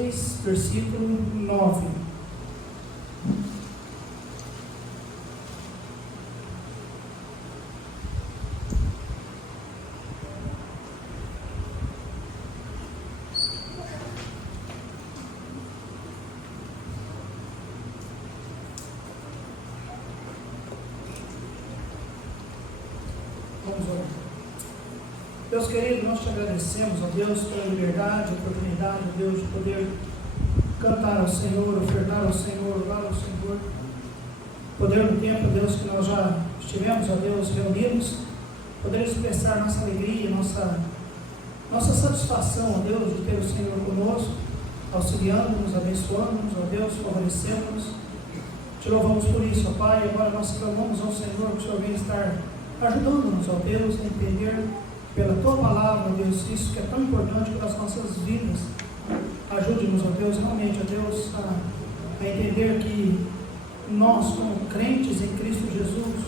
6, versículo 9. Deus querido, nós te agradecemos, ó Deus, pela liberdade, oportunidade, ó Deus, de poder cantar ao Senhor, ofertar ao Senhor, louvar ao Senhor. Poder no tempo, ó Deus, que nós já estivemos, ó Deus, reunidos, poder expressar nossa alegria, nossa satisfação, ó Deus, de ter o Senhor conosco, auxiliando-nos, abençoando-nos, ó Deus, favorecendo-nos. Te louvamos por isso, ó Pai. Agora nós clamamos ao Senhor que o Senhor venha estar ajudando-nos, ó Deus, a entender pela Tua Palavra, ó Deus, isso que é tão importante para as nossas vidas. Ajude-nos, ó Deus, realmente, ó Deus, a entender que nós, como crentes em Cristo Jesus,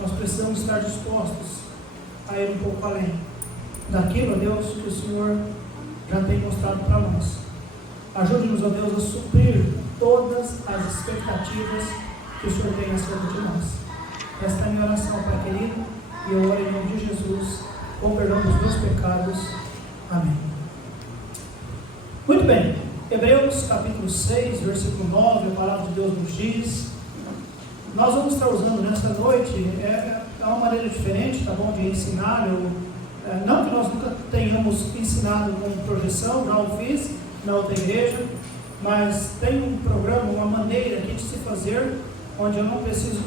nós precisamos estar dispostos a ir um pouco além daquilo, ó Deus, que o Senhor já tem mostrado para nós. Ajude-nos, ó Deus, a suprir todas as expectativas que o Senhor tem acerca de nós. Esta é a minha oração, Pai querido, e eu oro em nome de Jesus, com perdão dos meus pecados. Amém. Muito bem, Hebreus capítulo 6, versículo 9, a palavra de Deus nos diz. Nós vamos estar usando nesta noite, é uma maneira diferente, tá bom, de ensinar. Não que nós nunca tenhamos ensinado com projeção, já o fiz na outra igreja, mas tem um programa, uma maneira aqui de se fazer, onde eu não preciso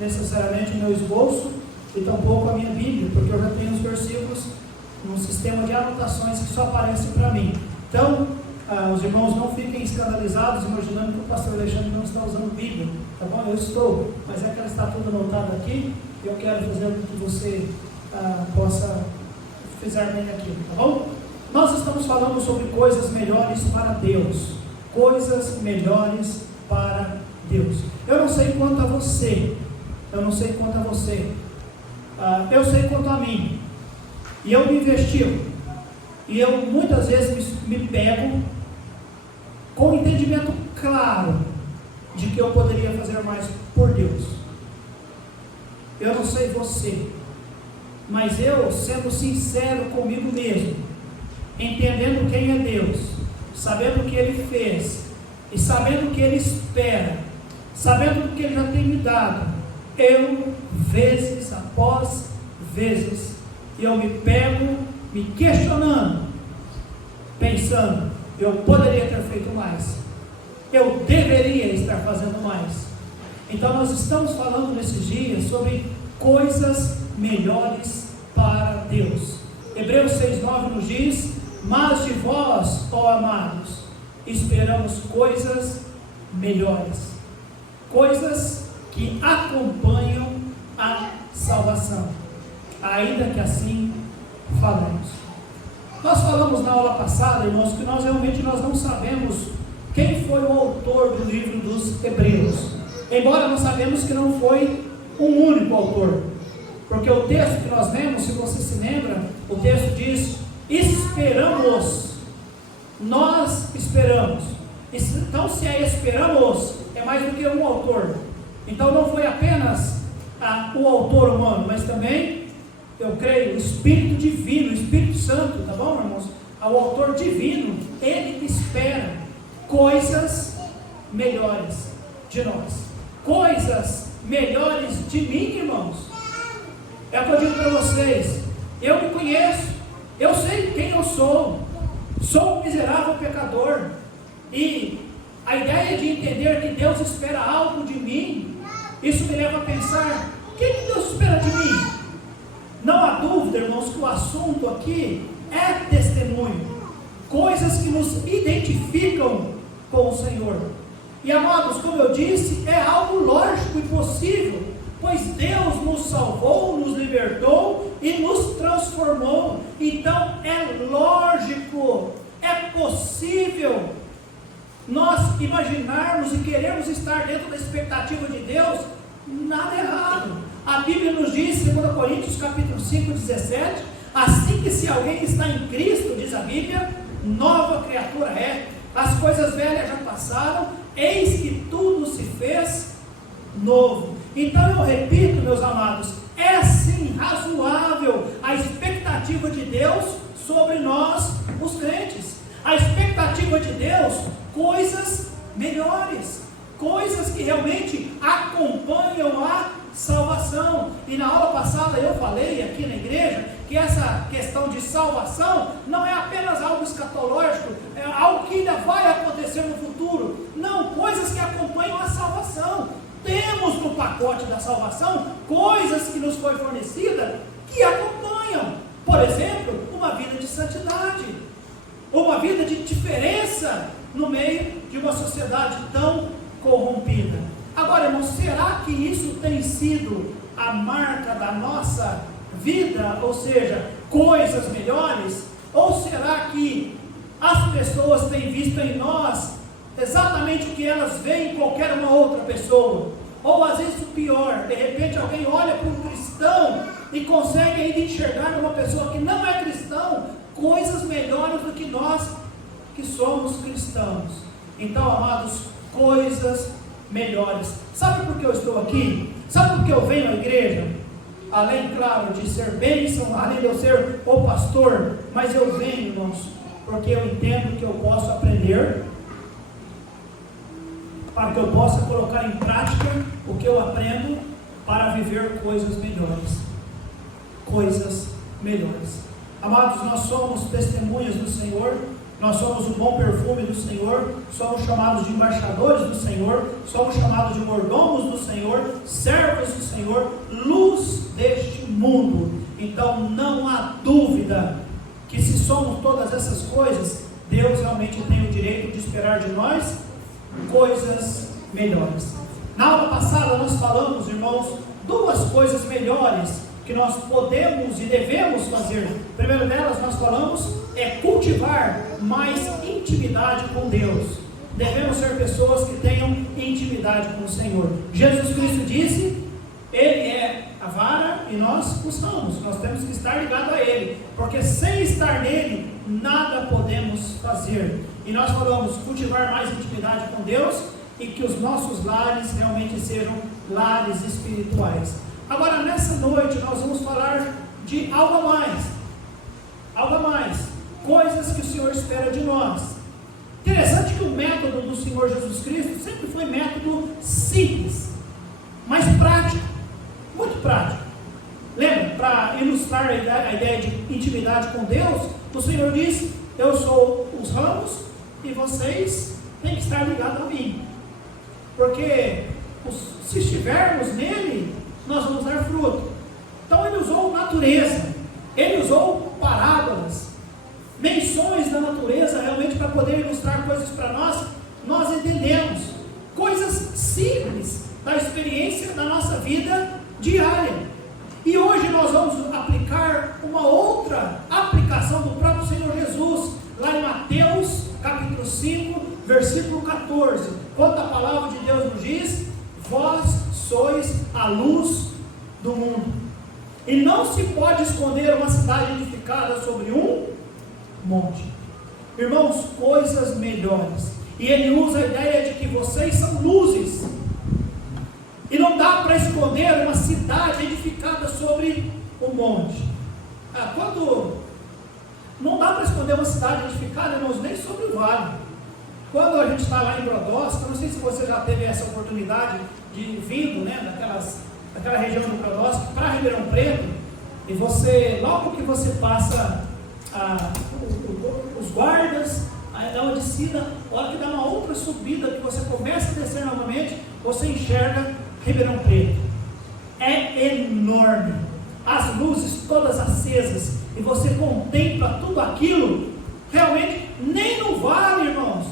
necessariamente do meu esboço, e tampouco a minha Bíblia, porque eu já tenho os versículos num sistema de anotações que só aparecem para mim. Então, os irmãos não fiquem escandalizados, imaginando que o pastor Alexandre não está usando Bíblia, tá bom? Eu estou, mas é que ela está toda anotada aqui, e eu quero fazer com que você possa fazer bem aquilo, tá bom? Nós estamos falando sobre coisas melhores para Deus, coisas melhores para Deus. Eu não sei quanto a você, eu sei quanto a mim, e eu me investigo, e eu muitas vezes me pego com o entendimento claro de que eu poderia fazer mais por Deus. Eu não sei você, mas eu, sendo sincero comigo mesmo, entendendo quem é Deus, sabendo o que Ele fez, e sabendo o que Ele espera, sabendo o que Ele já tem me dado, eu, vezes após vezes, eu me pego me questionando, pensando, eu poderia ter feito mais, eu deveria estar fazendo mais. Então nós estamos falando nesses dias sobre coisas melhores para Deus. Hebreus 6,9 nos diz: mas de vós, ó amados, esperamos coisas melhores, coisas que acompanham a salvação, ainda que assim falemos. Nós falamos na aula passada, irmãos, que nós realmente não sabemos quem foi o autor do livro dos Hebreus, embora nós sabemos que não foi um único autor, porque o texto que nós lemos, se você se lembra, o texto diz: esperamos, nós esperamos. Então, se é esperamos, é mais do que um autor. Então não foi apenas o autor humano, mas também, eu creio, o Espírito Divino, o Espírito Santo, tá bom, irmãos? O autor divino, ele espera coisas melhores de nós, coisas melhores de mim, irmãos. É o que eu digo para vocês, eu me conheço, eu sei quem eu sou um miserável pecador, e a ideia de entender que Deus espera algo de mim, isso me leva a pensar: o que Deus espera de mim? Não há dúvida, irmãos, que o assunto aqui é testemunho, coisas que nos identificam com o Senhor. E amados, como eu disse, é algo lógico e possível, pois Deus nos salvou, nos libertou e nos transformou. Então é lógico, é possível nós imaginarmos e queremos estar dentro da expectativa de Deus. Nada errado. A Bíblia nos diz, 2 Coríntios capítulo 5, 17, assim que se alguém está em Cristo, diz a Bíblia, nova criatura é, as coisas velhas já passaram, eis que tudo se fez novo. Então eu repito, meus amados, é sim razoável a expectativa de Deus sobre nós, os crentes. A expectativa de Deus, coisas melhores, coisas que realmente acompanham a salvação. E na aula passada eu falei aqui na igreja que essa questão de salvação não é apenas algo escatológico, é algo que ainda vai acontecer no futuro. Não, coisas que acompanham a salvação. Temos no pacote da salvação coisas que nos foi fornecida que acompanham. Por exemplo, uma vida de santidade, uma vida de diferença no meio de uma sociedade tão corrompida. Agora, irmãos, será que isso tem sido a marca da nossa vida? Ou seja, coisas melhores? Ou será que as pessoas têm visto em nós exatamente o que elas veem em qualquer uma outra pessoa? Ou às vezes o pior, de repente alguém olha para um cristão e consegue ainda enxergar numa pessoa que não é cristão coisas melhores do que nós que somos cristãos. Então, amados, coisas melhores. Sabe por que eu estou aqui? Sabe por que eu venho à igreja? Além, claro, de ser bênção, além de eu ser o pastor, mas eu venho, irmãos, porque eu entendo que eu posso aprender, para que eu possa colocar em prática o que eu aprendo, para viver coisas melhores. Coisas melhores. Amados, nós somos testemunhas do Senhor, nós somos o bom perfume do Senhor, somos chamados de embaixadores do Senhor, somos chamados de mordomos do Senhor, servos do Senhor, luz deste mundo. Então não há dúvida que se somos todas essas coisas, Deus realmente tem o direito de esperar de nós coisas melhores. Na aula passada nós falamos, irmãos, duas coisas melhores que nós podemos e devemos fazer. A primeira delas nós falamos é cultivar mais intimidade com Deus. Devemos ser pessoas que tenham intimidade com o Senhor. Jesus Cristo disse, Ele é a vara e nós os ramos. Nós temos que estar ligados a Ele, porque sem estar nele, nada podemos fazer. E nós falamos cultivar mais intimidade com Deus e que os nossos lares realmente sejam lares espirituais. Agora, nessa noite, nós vamos falar de algo a mais, coisas que o Senhor espera de nós. Interessante que o método do Senhor Jesus Cristo sempre foi método simples, mas prático, muito prático. Lembra, para ilustrar a ideia de intimidade com Deus, o Senhor disse, eu sou os ramos e vocês têm que estar ligados a mim, porque se estivermos nele, nós vamos dar fruto. Então ele usou natureza, ele usou parábolas, menções da natureza realmente para poder ilustrar coisas para nós. Nós entendemos coisas simples da experiência da nossa vida diária. E hoje nós vamos aplicar uma outra aplicação do próprio Senhor Jesus, lá em Mateus capítulo 5, versículo 14, quando a palavra de Deus nos diz, vós sois a luz do mundo, e não se pode esconder uma cidade edificada sobre um monte. Irmãos, coisas melhores, e ele usa a ideia de que vocês são luzes, e não dá para esconder uma cidade edificada sobre um monte. Não dá para esconder uma cidade edificada, irmãos, nem sobre o vale. Quando a gente está lá em Brodowski, não sei se você já teve essa oportunidade de vindo, daquela região do Brodowski para Ribeirão Preto, e você, logo que você passa os guardas, aí dá uma descida, a hora que dá uma outra subida, que você começa a descer novamente, você enxerga Ribeirão Preto. É enorme, as luzes todas acesas, e você contempla tudo aquilo. Realmente, nem no vale, irmãos,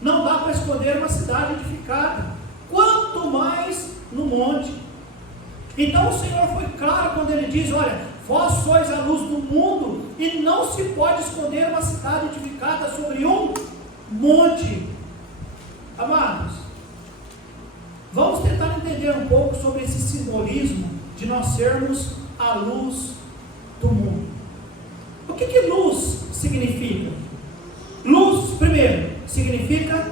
não dá para esconder uma cidade edificada, quanto mais no monte. Então o Senhor foi claro quando ele diz, olha, vós sois a luz do mundo, e não se pode esconder uma cidade edificada sobre um monte. Amados, vamos tentar entender um pouco sobre esse simbolismo de nós sermos a luz do mundo. O que luz significa? significa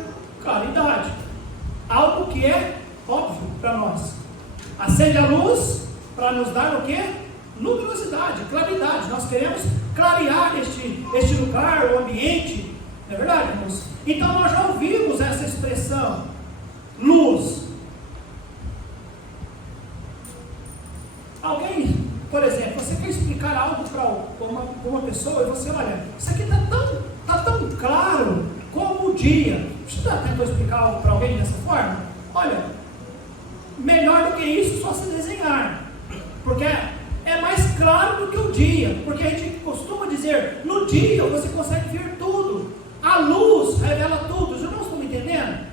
claridade. Algo que é óbvio para nós. Acende a luz para nos dar o quê? Luminosidade, claridade. Nós queremos clarear este lugar, o ambiente. Não é verdade, irmãos? Então nós já ouvimos essa expressão, luz. Alguém, por exemplo, você quer explicar algo para uma pessoa e você, olha, isso aqui está tão claro como o dia. Você já tentou explicar algo para alguém dessa forma? Olha, melhor do que isso só se desenhar, porque é mais claro do que o dia, porque a gente costuma dizer, no dia você consegue ver tudo, a luz revela tudo. Os irmãos estão me entendendo?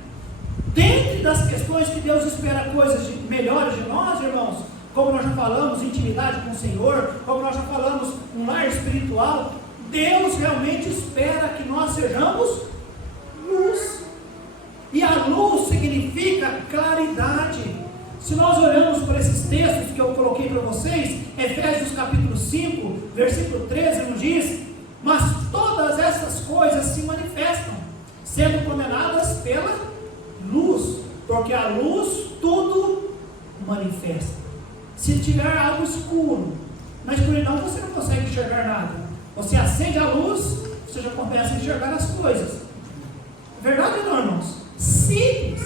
Dentre das questões que Deus espera coisas melhores de nós, irmãos, como nós já falamos, intimidade com o Senhor, como nós já falamos, um lar espiritual, Deus realmente espera que nós sejamos luz, e a luz significa claridade. Se nós olhamos para esses textos que eu coloquei para vocês, Efésios capítulo 5, versículo 13, nos diz, mas todas essas coisas se manifestam, sendo condenadas pela luz, porque a luz tudo manifesta. Se tiver algo escuro, na escuridão você não consegue enxergar nada. Você acende a luz, você já começa a enxergar as coisas. Verdade ou não, irmãos? Simples.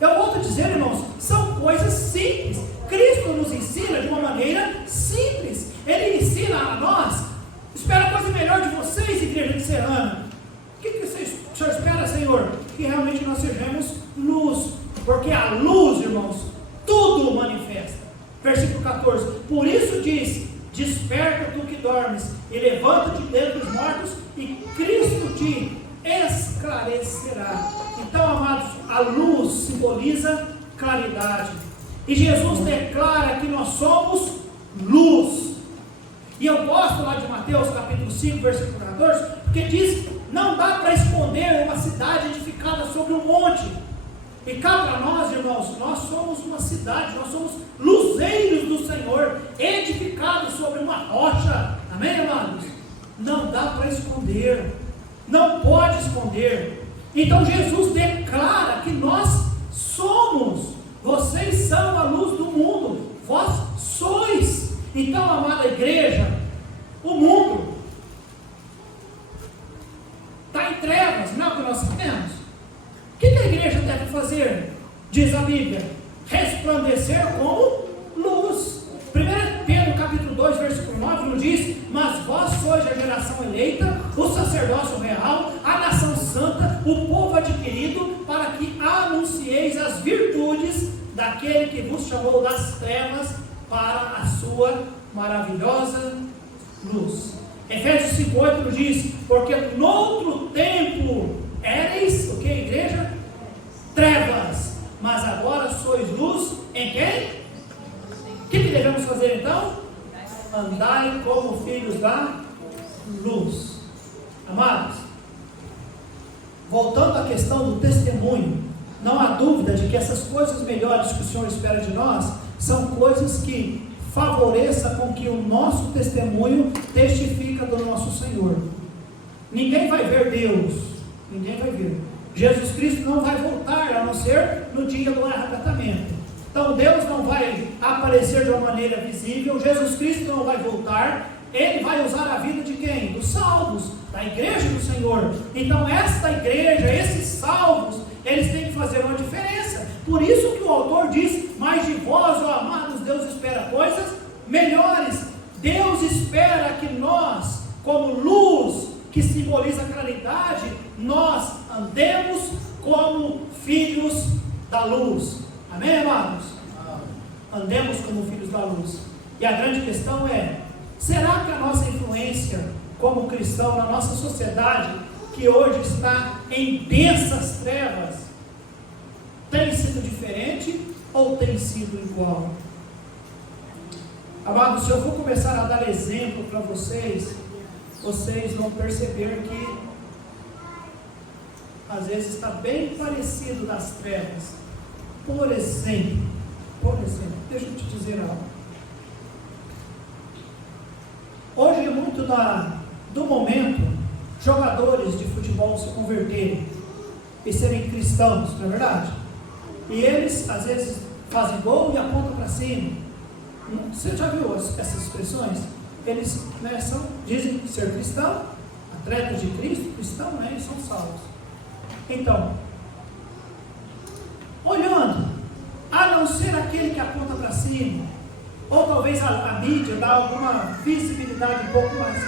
Eu volto a dizer, irmãos, são coisas simples. Cristo nos ensina de uma maneira simples. Ele ensina a nós. Espera coisa melhor de vocês, igreja de Serrana. O que o Senhor espera, Senhor? Que realmente nós sejamos luz. Porque a luz, irmãos, tudo manifesta. Versículo 14. Por isso diz, desperta tu que dormes, e levanta-te dentre os mortos, e Cristo te esclarecerá. Então, amados, a luz simboliza claridade. E Jesus declara que nós somos luz. E eu gosto lá de Mateus capítulo 5, versículo 14, porque diz, não dá para esconder uma cidade edificada sobre um monte. E cá para nós, irmãos, nós somos uma cidade, nós somos luzeiros do Senhor, edificados sobre uma rocha. Amém, amados? Não dá para esconder, não pode esconder. Então Jesus declara que nós somos, vocês são a luz do mundo, vós sois. Então, amada igreja, o mundo está em trevas, não é o que nós sabemos? O que a igreja deve fazer? Diz a Bíblia, resplandecer como luz. 1 Pedro capítulo 2, versículo 9 nos diz, mas vós sois a geração eleita, o sacerdócio real, a nação santa, o povo adquirido, para que anuncieis as virtudes daquele que vos chamou das trevas para a sua maravilhosa luz. Efésios 5,8 nos diz, porque noutro tempo éreis, o que, igreja? Trevas, mas agora sois luz em quem? O que devemos fazer então? Andai como filhos da luz. Amados, voltando à questão do testemunho, não há dúvida de que essas coisas melhores que o Senhor espera de nós, são coisas que favoreçam com que o nosso testemunho testifica do nosso Senhor. Ninguém vai ver Deus, ninguém vai ver. Jesus Cristo não vai voltar, a não ser no dia do arrebatamento. Então Deus não vai aparecer de uma maneira visível, Jesus Cristo não vai voltar, Ele vai usar a vida de quem? Dos salvos, da igreja do Senhor. Então esta igreja, esses salvos, eles têm que fazer uma diferença. Por isso que o autor diz, mas de vós, ó amados, Deus espera coisas melhores. Deus espera que nós, como luz, que simboliza a claridade, nós andemos como filhos da luz. Amém, amados? Andemos como filhos da luz. E a grande questão é, será que a nossa influência como cristão na nossa sociedade, que hoje está em densas trevas, tem sido diferente ou tem sido igual? Amados, se eu for começar a dar exemplo para vocês, vocês vão perceber que às vezes está bem parecido das trevas. Por exemplo, deixa eu te dizer algo. Hoje é muito do momento jogadores de futebol se converterem. e serem cristãos, não é verdade? E eles, às vezes, fazem gol e apontam para cima. Você já viu essas expressões? Eles, né, dizem ser cristão, atletas de Cristo, cristão, né, e são salvos. Então, olhando, a não ser aquele que aponta para cima, ou talvez a mídia dá alguma visibilidade um pouco mais,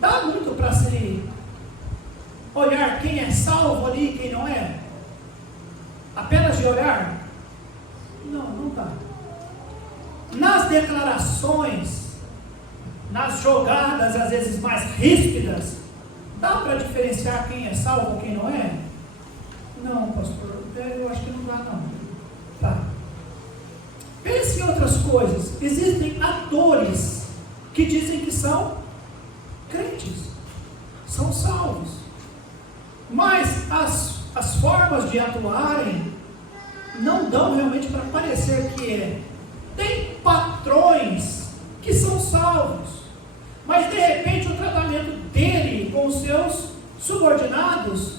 dá muito para se olhar quem é salvo ali e quem não é? Apenas de olhar? Não dá. Nas declarações, nas jogadas às vezes mais ríspidas, dá para diferenciar quem é salvo e quem não é? Não, pastor, eu acho que não dá não. Tá. Pense em outras coisas. Existem atores que dizem que são crentes, são salvos, mas as formas de atuarem não dão realmente para parecer que é. Tem patrões que são salvos, mas de repente o tratamento dele com os seus subordinados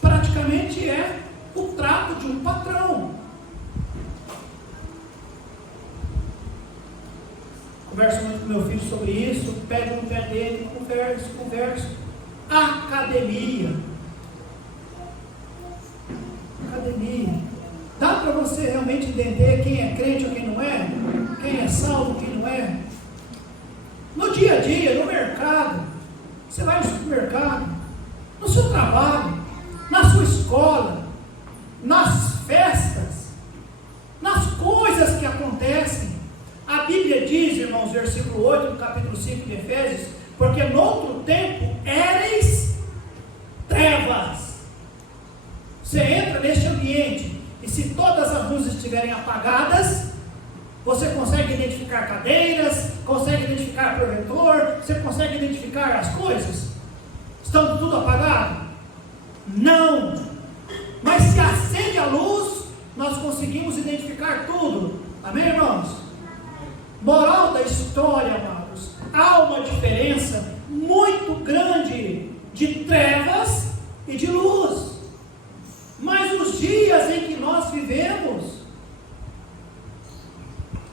praticamente é o trato de um patrão. Converso muito com meu filho sobre isso, pego no pé dele, converso. Academia. Dá para você realmente entender quem é crente ou quem não é? Quem é salvo ou quem não é? No dia a dia, no mercado, você vai no supermercado, no seu trabalho, na sua escola, nas festas, nas coisas que acontecem. A Bíblia diz, irmãos, versículo 8 do capítulo 5 de Efésios, porque no outro tempo éreis trevas. Você entra neste ambiente e se todas as luzes estiverem apagadas, você consegue identificar cadeiras, consegue identificar projetor, você consegue identificar as coisas? Estando tudo apagado? Não! Mas se acende a luz, nós conseguimos identificar tudo. Amém, irmãos? Moral da história, amados, há uma diferença muito grande de trevas e de luz. Mas os dias em que nós vivemos,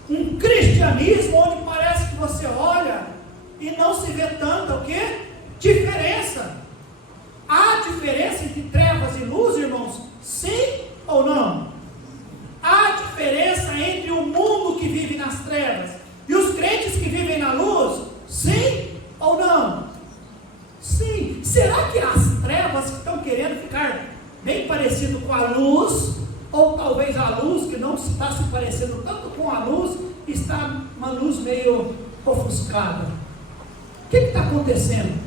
um cristianismo onde parece que você olha e não se vê tanta o quê? Diferença. Há diferença entre trevas e luz, irmãos? Sim ou não? Há diferença entre o mundo que vive nas trevas e os crentes que vivem na luz? Sim ou não? Sim. Será que as trevas que estão querendo ficar bem parecido com a luz, ou talvez a luz que não está se parecendo tanto com a luz, está uma luz meio ofuscada? O que está acontecendo?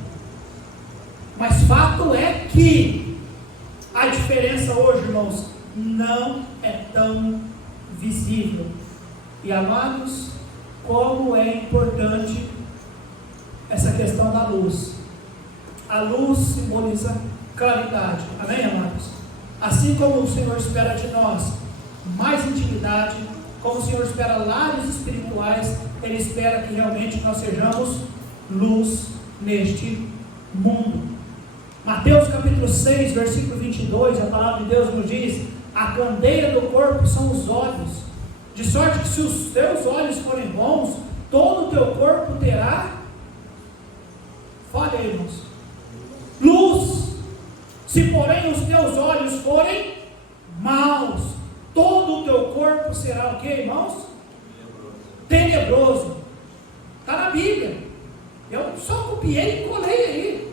Mas fato é que a diferença hoje, irmãos, não é tão visível. E amados, como é importante essa questão da luz. A luz simboliza claridade. Amém, amados? Assim como o Senhor espera de nós mais intimidade, como o Senhor espera lares espirituais, Ele espera que realmente nós sejamos luz neste mundo. Mateus capítulo 6, versículo 22, a palavra de Deus nos diz: a candeia do corpo são os olhos, de sorte que se os teus olhos forem bons, todo o teu corpo terá, fale aí, irmãos, luz. Se porém os teus olhos forem maus, todo o teu corpo será o que, irmãos? Tenebroso. Está na Bíblia. Eu só copiei e colei aí.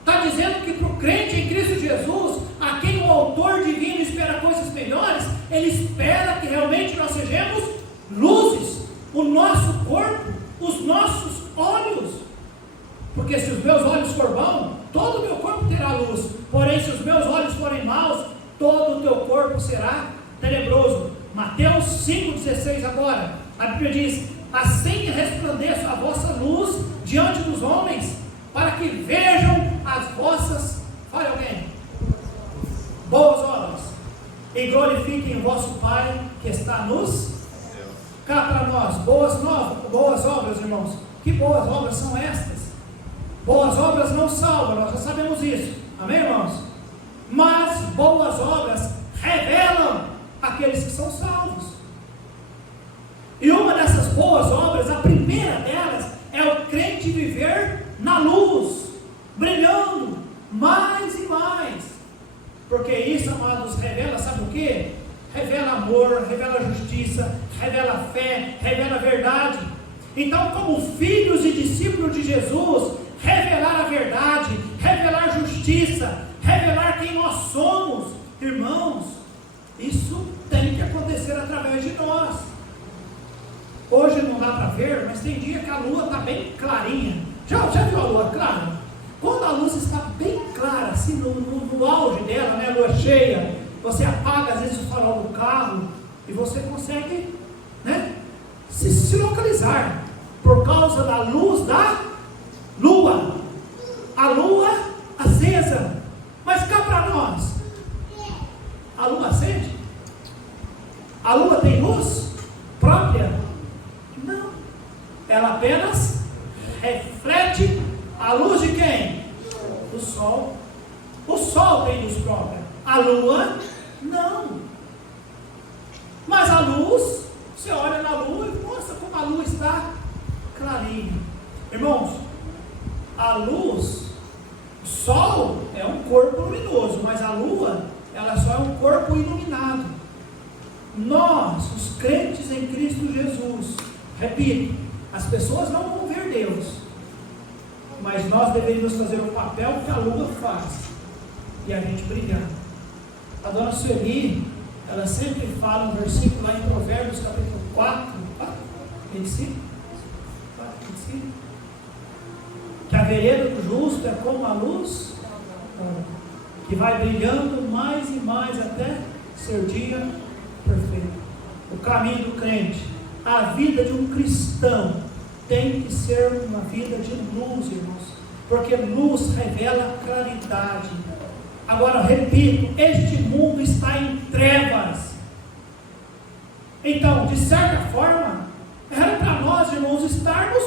Está dizendo que para o crente em Cristo Jesus, a quem o autor divino espera coisas melhores, ele espera que realmente nós sejamos luzes. O nosso corpo, os nossos olhos. Porque se os meus olhos forem bons, todo o meu corpo terá luz. Porém, se os meus olhos forem maus, todo o teu corpo será tenebroso. Mateus 5,16 agora. A Bíblia diz: assim resplandeça a vossa luz diante dos homens, para que vejam as vossas, fale alguém, boas obras, e glorifiquem o vosso Pai que está nos céus. Cá para nós, boas obras, irmãos. Que boas obras são estas? Boas obras não salvam, nós já sabemos isso. Amém, irmãos? Mas aqueles que são salvos. E uma dessas boas obras, a primeira delas, é o crente viver na luz, brilhando mais e mais. Porque isso, amados, revela, sabe o que? Revela amor, revela justiça, revela fé, revela verdade. Então, como filhos e discípulos de Jesus, revelar a verdade, revelar justiça, revelar quem nós somos, irmãos, isso tem que acontecer através de nós. Hoje não dá para ver, mas tem dia que a lua está bem clarinha. Já viu a lua clara? Quando a luz está bem clara, assim no auge dela, né, a lua cheia, você apaga às vezes o farol do carro e você consegue, né, se localizar por causa da luz da lua. A lua acesa. Mas cá para nós, a lua acende? A lua tem luz própria? Não. Ela apenas reflete a luz de quem? Do sol. O sol tem luz própria. A lua, não. Mas a luz, você olha na lua e nossa, como a lua está clarinha. Irmãos, a luz, o sol é um corpo luminoso, mas a lua, ela só é um corpo iluminado. Nós, os crentes em Cristo Jesus, repito, as pessoas não vão ver Deus, mas nós deveríamos fazer o papel que a lua faz, e a gente brilhar. A dona Sueli, ela sempre fala um versículo lá em Provérbios capítulo 4, 25, que a vereda do justo é como a luz, que vai brilhando mais e mais até ser dia perfeito. O caminho do crente, a vida de um cristão tem que ser uma vida de luz, irmãos, porque luz revela claridade. Agora, repito, este mundo está em trevas. Então, de certa forma, era para nós, irmãos, estarmos,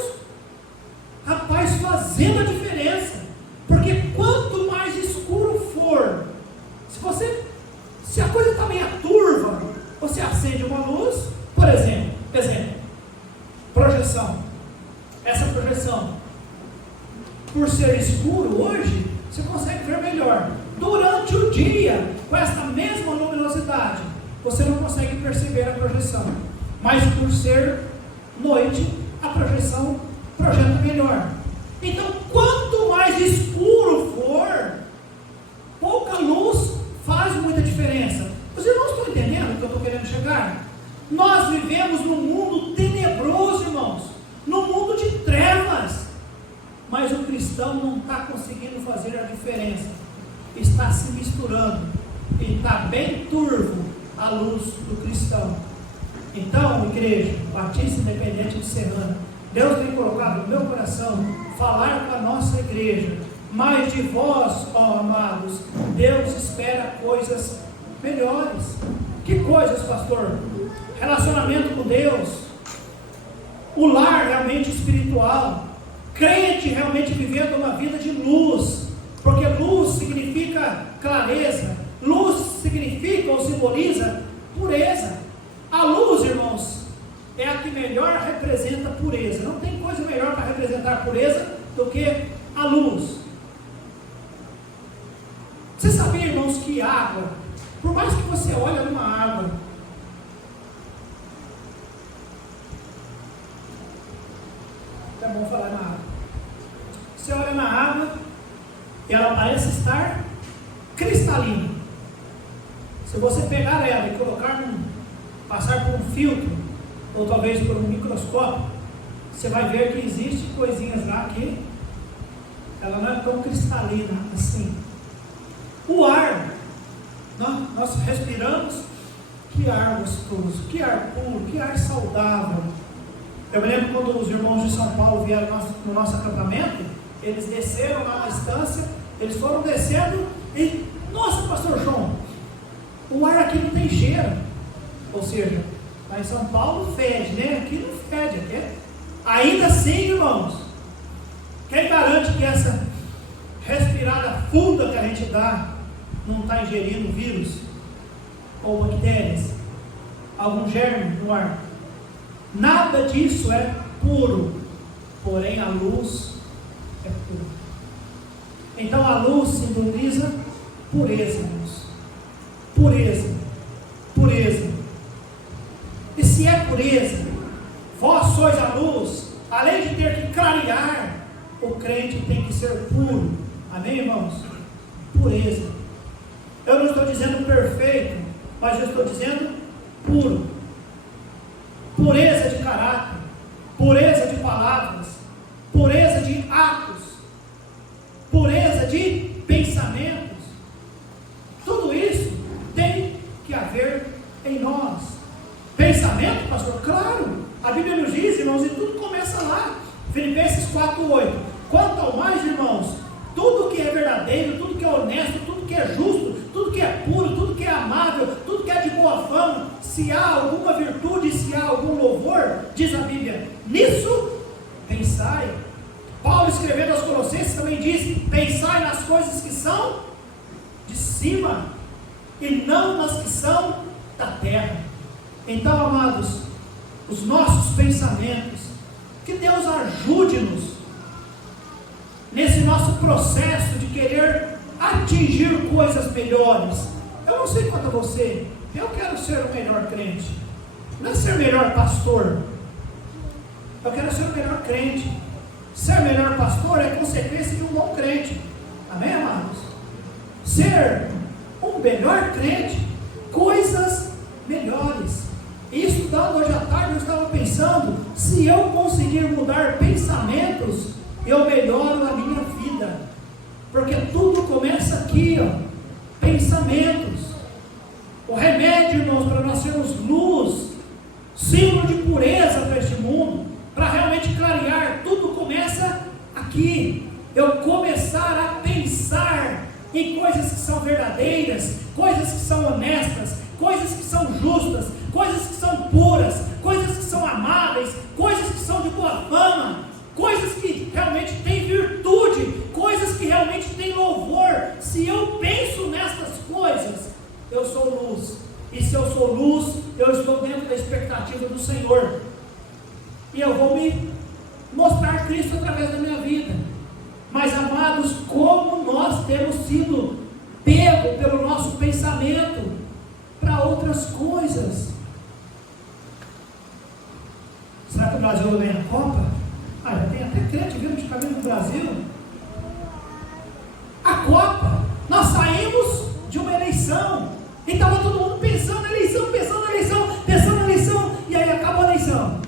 rapaz, fazendo a diferença, porque quanto mais escuro for, se a coisa está meio turva, você acende uma luz, por exemplo, projeção. Essa projeção, por ser escuro hoje, você consegue ver melhor. Durante o dia, com essa mesma luminosidade, você não consegue perceber a projeção. Mas por ser noite, a projeção projeta melhor. Então, quanto mais escuro for, pouca luz faz muita diferença. Os irmãos estão entendendo o que eu estou querendo chegar? Nós vivemos num mundo tenebroso, irmãos, num mundo de trevas, mas o cristão não está conseguindo fazer a diferença, está se misturando, e está bem turvo a luz do cristão. Então, igreja Batista Independente de Serrana, Deus tem colocado no meu coração falar com a nossa igreja, mas de vós, ó amados, Deus espera coisas melhores. Que coisas, pastor? Relacionamento com Deus, o lar realmente espiritual, crente realmente vivendo uma vida de luz, porque luz significa clareza, luz significa ou simboliza pureza. A luz, irmãos, é a que melhor representa a pureza. Não tem coisa melhor para representar a pureza do que a luz. Você sabia, irmãos, que água, por mais que você olhe numa água, é bom falar na água. Você olha na água e ela parece estar cristalina. Se você pegar ela e colocar passar por um filtro, ou talvez por um microscópio, você vai ver que existem coisinhas lá que ela não é tão cristalina assim. O ar, nós respiramos, que ar gostoso, que ar puro, que ar saudável. Eu me lembro quando os irmãos de São Paulo vieram no nosso acampamento, eles desceram lá na estância, eles foram descendo e, nossa, pastor João, o ar aqui não tem cheiro. Ou seja, lá em São Paulo fede, né? Aqui não fede, aqui é. Ainda assim, irmãos, quem garante que essa respirada funda que a gente dá não está ingerindo vírus ou bactérias? algum germe no ar. Nada disso é puro, porém a luz é pura. Então a luz simboliza pureza, irmãos. Pureza, pureza. E se é pureza, vós sois a luz, além de ter que clarear, o crente tem que ser puro. Amém, irmãos? Pureza. Eu não estou dizendo perfeito, mas eu estou dizendo puro. Pureza de caráter, pureza de palavras, pureza de atos, pureza de pensamentos. Tudo isso tem que haver em nós. Pensamento, pastor? Claro, a Bíblia nos diz, irmãos, e tudo começa lá. Filipenses 4:8. Quanto ao mais, irmãos, tudo que é verdadeiro, tudo que é honesto, tudo que é justo, tudo que é puro, tudo que é amável, tudo que é de boa fama, se há alguma virtude, se há algum louvor, diz a Bíblia, nisso pensai. Paulo, escrevendo aos Colossenses, também diz: pensai nas coisas que são de cima e não nas que são da terra. Então, amados, os nossos pensamentos, que Deus ajude-nos nesse nosso processo de querer atingir coisas melhores. Eu não sei quanto a você, eu quero ser o melhor crente, não é ser melhor pastor, eu quero ser o melhor crente. Ser melhor pastor é consequência de um bom crente, amém, amados? Ser um melhor crente, coisas melhores. E estudando hoje à tarde, eu estava pensando, se eu conseguir mudar pensamentos, eu melhoro a minha vida, porque tudo começa aqui, ó, pensamentos. O remédio, irmãos, para nós sermos luz, símbolo de pureza para este mundo, para realmente clarear, tudo começa aqui. Eu começar a pensar em coisas que são verdadeiras, coisas que são honestas, coisas que são justas, coisas que são puras, coisas que são amáveis, coisas que são de boa fama, coisas que realmente têm virtude, coisas que realmente têm louvor. Se eu penso nestas coisas, eu sou luz. E se eu sou luz, eu estou dentro da expectativa do Senhor. E eu vou me mostrar Cristo através da minha vida. Mas, amados, como nós temos sido pegos pelo nosso pensamento para outras coisas. Será que o Brasil vai ganhar a Copa? Já tem até crente vindo de caminho do Brasil. A Copa, nós saímos de uma eleição e estava todo mundo pensando na eleição, e aí acabou a eleição.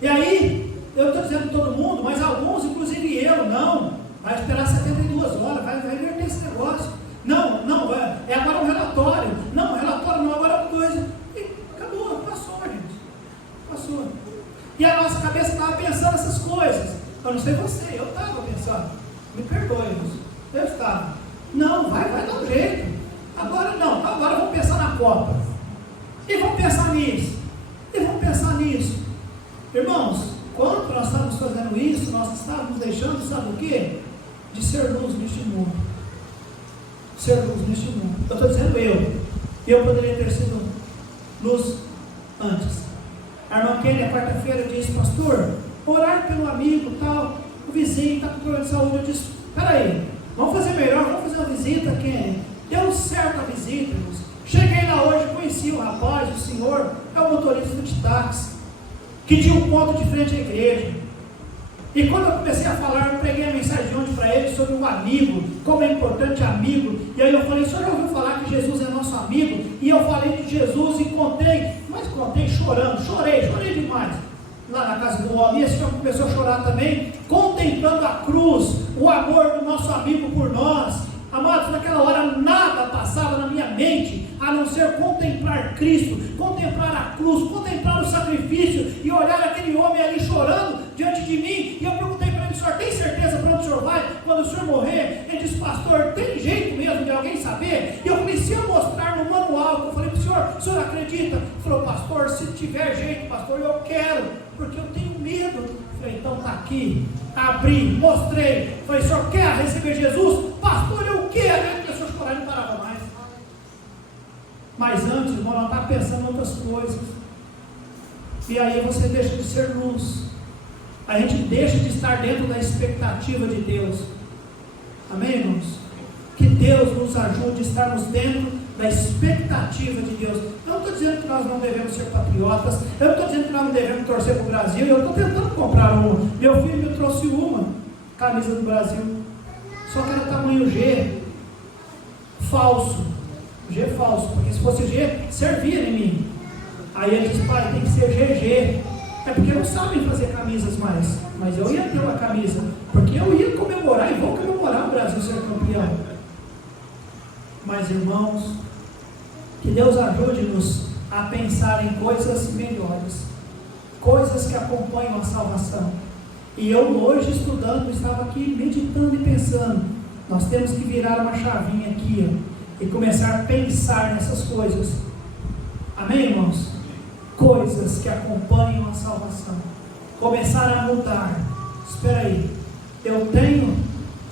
E aí, eu estou dizendo todo mundo, mas alguns, inclusive eu, não, vai esperar 72 horas, vai inverter esse negócio. Não, é agora um relatório. Não, relatório não, agora é uma coisa. E acabou, passou, gente. Passou. E a nossa cabeça estava pensando essas coisas. Eu não sei você, eu estava pensando. Me perdoe, eu estava. Não, vai dar um jeito. Agora não, agora vamos pensar na Copa. E vamos pensar nisso. Irmãos, quando nós estávamos fazendo isso, nós estávamos deixando, sabe o quê? De ser luz neste mundo. Ser luz neste mundo. Eu estou dizendo eu poderia ter sido luz antes. A irmã Kênia, quarta-feira, disse: pastor, orar pelo amigo, tal, o vizinho está com problema de saúde. Eu disse: peraí, vamos fazer melhor, vamos fazer uma visita, Kênia. Deu certo a visita, irmãos. Cheguei lá hoje, conheci o rapaz, o senhor, é o motorista de táxi, que tinha um ponto de frente à igreja. E quando eu comecei a falar, eu preguei a mensagem de ontem para ele sobre um amigo, como é importante amigo. E aí eu falei: o senhor já ouviu falar que Jesus é nosso amigo? E eu falei de Jesus e contei chorando, chorei demais, lá na casa do homem. E esse senhor começou a chorar também, contemplando a cruz, o amor do nosso amigo por nós. Amados, naquela hora nada passava na minha mente, a não ser contemplar Cristo, contemplar a cruz, contemplar o sacrifício, e olhar aquele homem ali chorando diante de mim. E eu perguntei para ele: o senhor tem certeza para onde o senhor vai quando o senhor morrer? Ele disse: pastor, tem jeito mesmo de alguém saber? E eu falei: se eu mostrar no manual, eu falei para o senhor acredita? Ele falou: pastor, se tiver jeito, pastor, eu quero, porque eu tenho medo. Eu falei: então está aqui. Abri, mostrei, falei: o senhor quer receber Jesus? Pastor, eu quero. Ele começou a chorar e não parava mais. Mas antes, irmão, ela está pensando em outras coisas. E aí você deixa de ser luz. A gente deixa de estar dentro da expectativa de Deus. Amém, irmãos? Que Deus nos ajude a estarmos dentro da expectativa de Deus. Eu não estou dizendo que nós não devemos ser patriotas, eu não estou dizendo que nós não devemos torcer para o Brasil, eu estou tentando comprar uma. Meu filho me trouxe uma camisa do Brasil, só que era tamanho G, falso, G falso, porque se fosse G, servia em mim. Aí ele disse, pai, tem que ser GG, é porque não sabem fazer camisas mais, mas eu ia ter uma camisa, porque eu ia comemorar e vou comemorar o Brasil ser campeão. Mas irmãos, que Deus ajude-nos a pensar em coisas melhores, coisas que acompanham a salvação. E eu hoje estudando, estava aqui meditando e pensando, nós temos que virar uma chavinha aqui, ó, e começar a pensar nessas coisas. Amém, irmãos? Coisas que acompanham a salvação. Começar a mudar. Espera aí, eu tenho,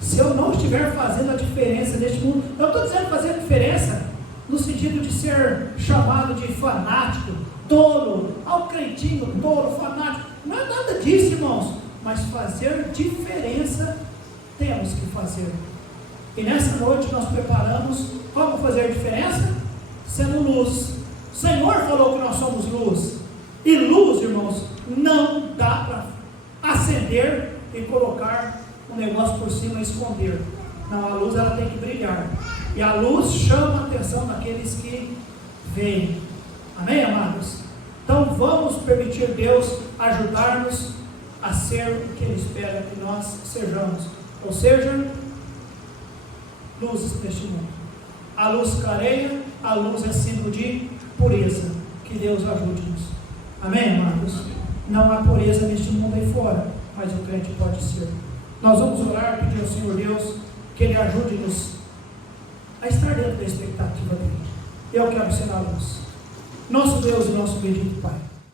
se eu não estiver fazendo a diferença neste mundo, eu estou dizendo fazer a diferença no sentido de ser chamado de fanático, tolo, ao crentinho, tolo, fanático, não é nada disso, irmãos, mas fazer diferença temos que fazer. E nessa noite nós preparamos como fazer diferença? Sendo luz. O Senhor falou que nós somos luz, e luz, irmãos, não dá para acender e colocar um negócio por cima e esconder. Não, a luz ela tem que brilhar, e a luz chama a atenção daqueles que veem. Amém, amados? Então vamos permitir Deus ajudar-nos a ser o que Ele espera que nós sejamos, ou seja, luzes neste mundo. A luz clareia, a luz é símbolo de pureza. Que Deus ajude-nos. Amém, amados? Não há pureza neste mundo aí fora, mas o crente pode ser. Nós vamos orar, pedir ao Senhor Deus que Ele ajude-nos a estar dentro da expectativa dEle. Eu quero ser a luz. Nosso Deus e nosso bendito Pai,